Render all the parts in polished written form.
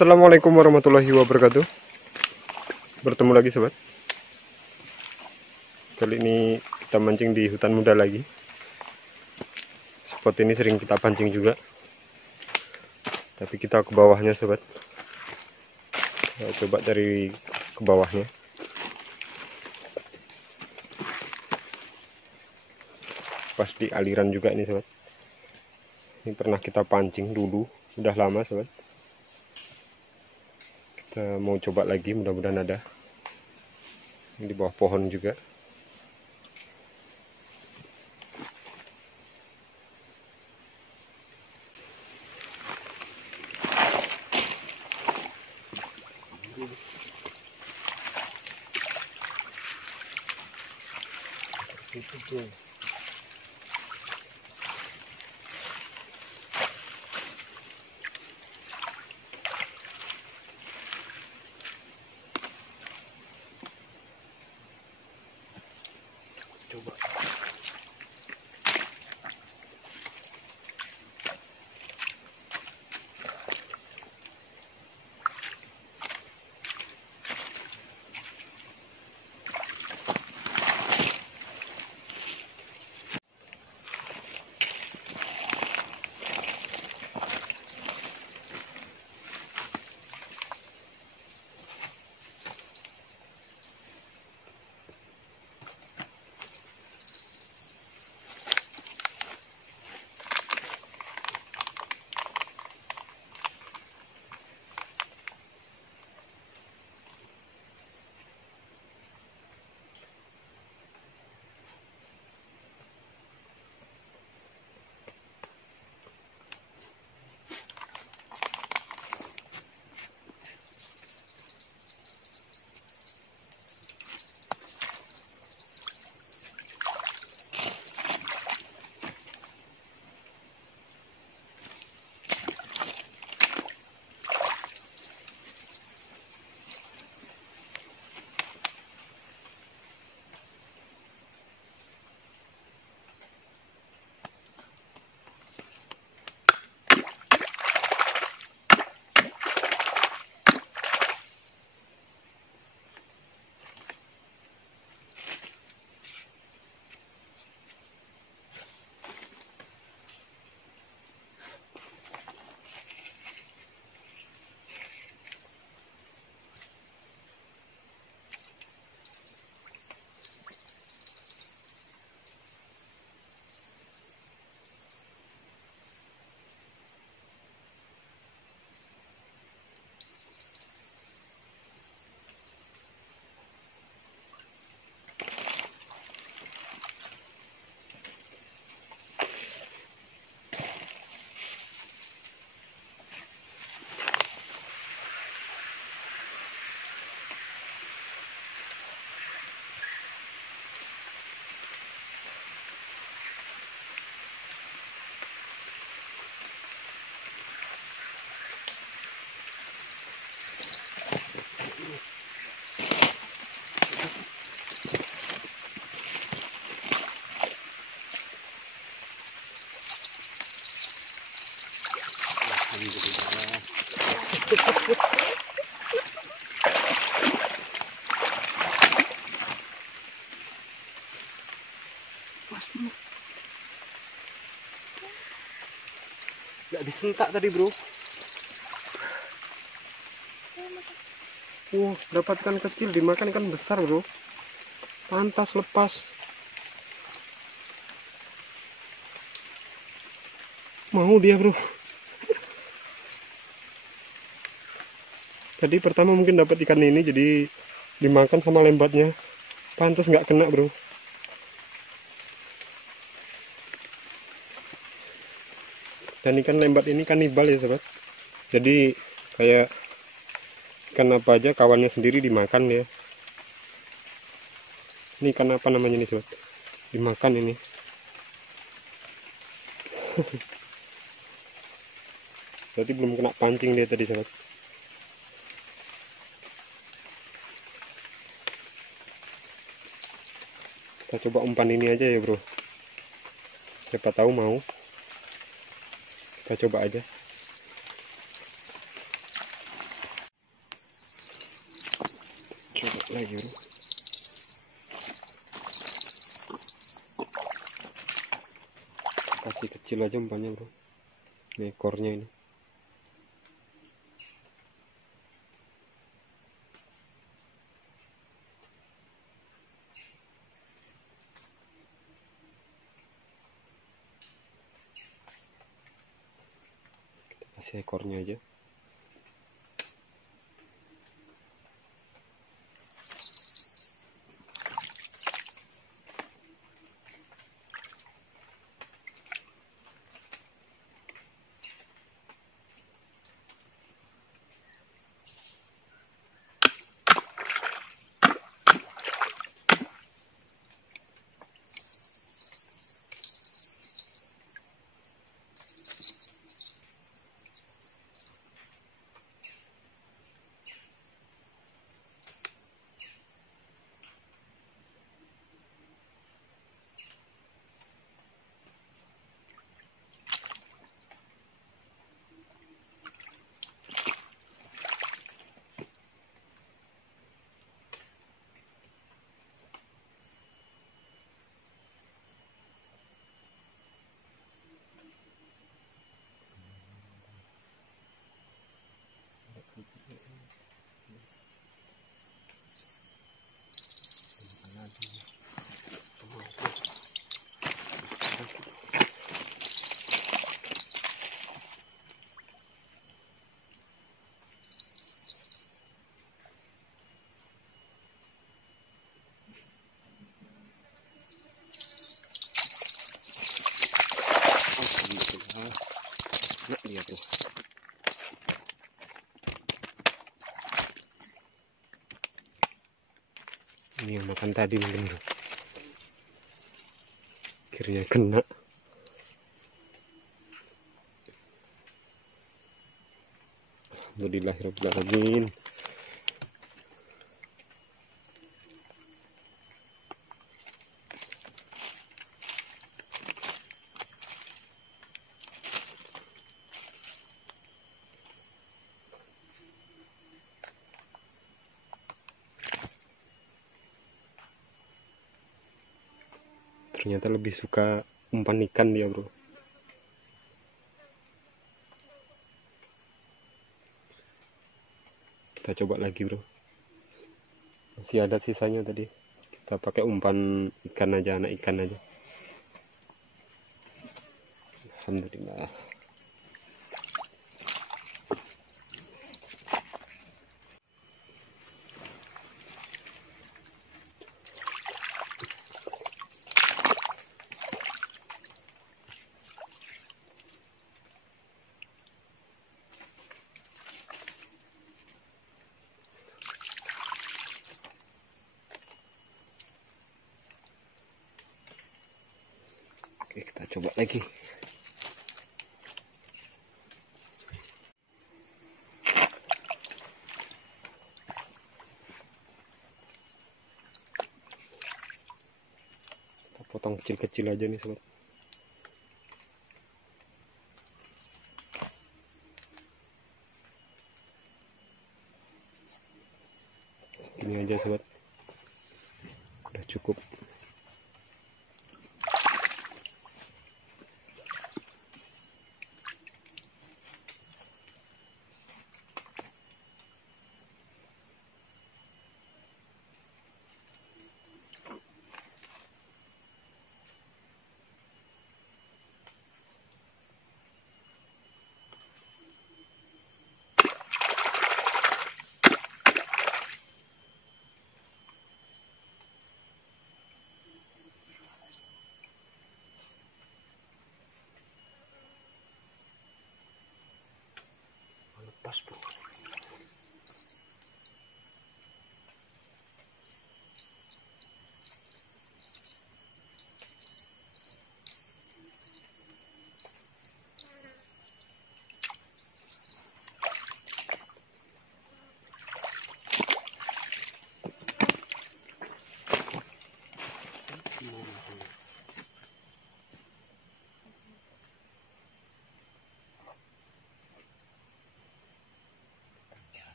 Assalamualaikum warahmatullahi wabarakatuh. Bertemu lagi sobat. Kali ini kita mancing di hutan muda lagi. Spot ini sering kita pancing juga, tapi kita ke bawahnya sobat. Kita coba cari ke bawahnya. Pas di aliran juga ini sobat. Ini pernah kita pancing dulu, sudah lama sobat. Kita mau coba lagi, mudah-mudahan ada. Ini di bawah pohon juga. Itu. Coba. Gak disentak tadi bro. Dapat ikan kecil, dimakan ikan besar bro. Pantas lepas. Mau dia bro. Tadi pertama mungkin dapat ikan ini, jadi dimakan sama lembatnya. Pantas nggak kena bro. Dan ikan lembat ini kanibal ya sobat. Jadi kayak ikan apa aja kawannya sendiri dimakan ya. Ini ikan apa namanya nih sobat? Dimakan ini. Berarti belum kena pancing dia tadi sobat. Kita coba umpan ini aja ya bro. Siapa tahu mau. Kita coba aja. lagi bro. Kasih kecil aja umpannya bro, ini ekornya ini. Kita kasih ekornya aja. Nah, lihat tuh. Ini yang makan tadi mungkin bro. Akhirnya kena. Alhamdulillahirrahmanirrahim. Ternyata lebih suka umpan ikan dia bro. Kita coba lagi bro, masih ada sisanya tadi. Kita pakai umpan ikan aja, anak ikan aja. Alhamdulillah. Oke, kita coba lagi. Kita potong kecil-kecil aja nih sobat. Ini aja sobat, udah cukup. Lepas bro.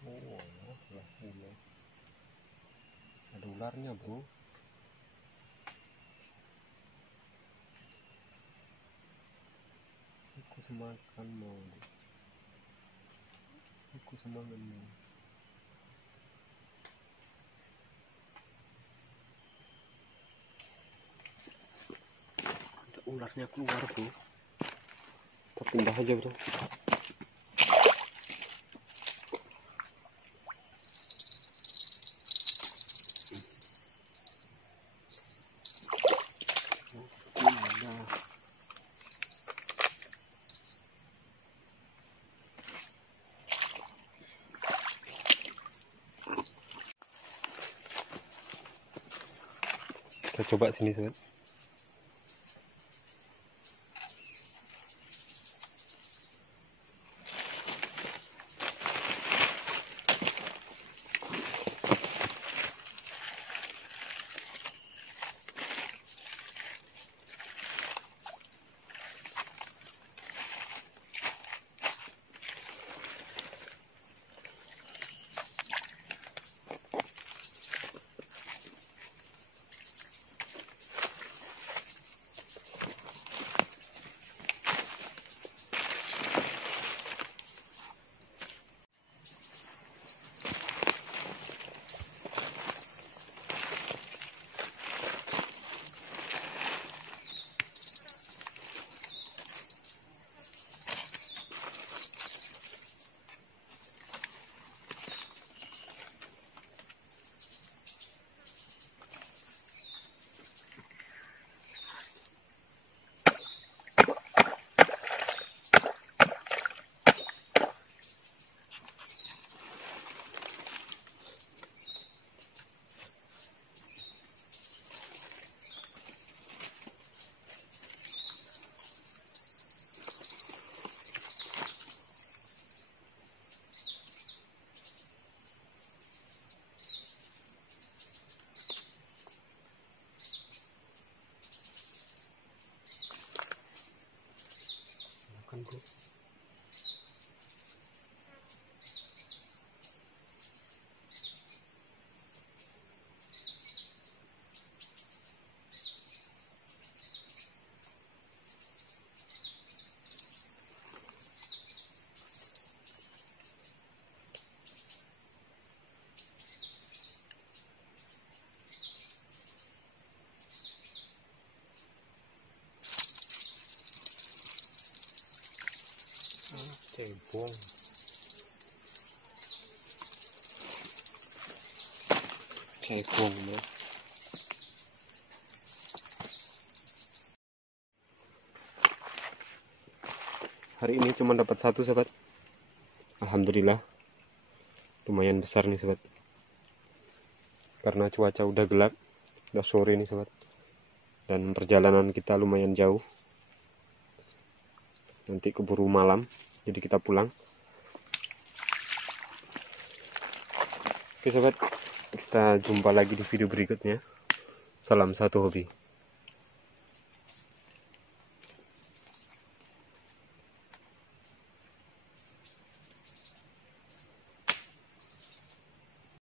Oh, ya, ular. Ada ularnya, bro. Aku semakan mau. Aku semakan mau. Ada ularnya keluar, bro. Kita pindah aja, bro. Kita coba sini, sobat. Makan, bro. Cebong. Cebong, bro. Hari ini cuma dapat satu, sobat. Alhamdulillah. Lumayan besar nih, sobat. Karena cuaca udah gelap, udah sore nih, sobat. Dan perjalanan kita lumayan jauh. Nanti keburu malam, jadi kita pulang. Oke, sobat. Kita jumpa lagi di video berikutnya. Salam satu hobi.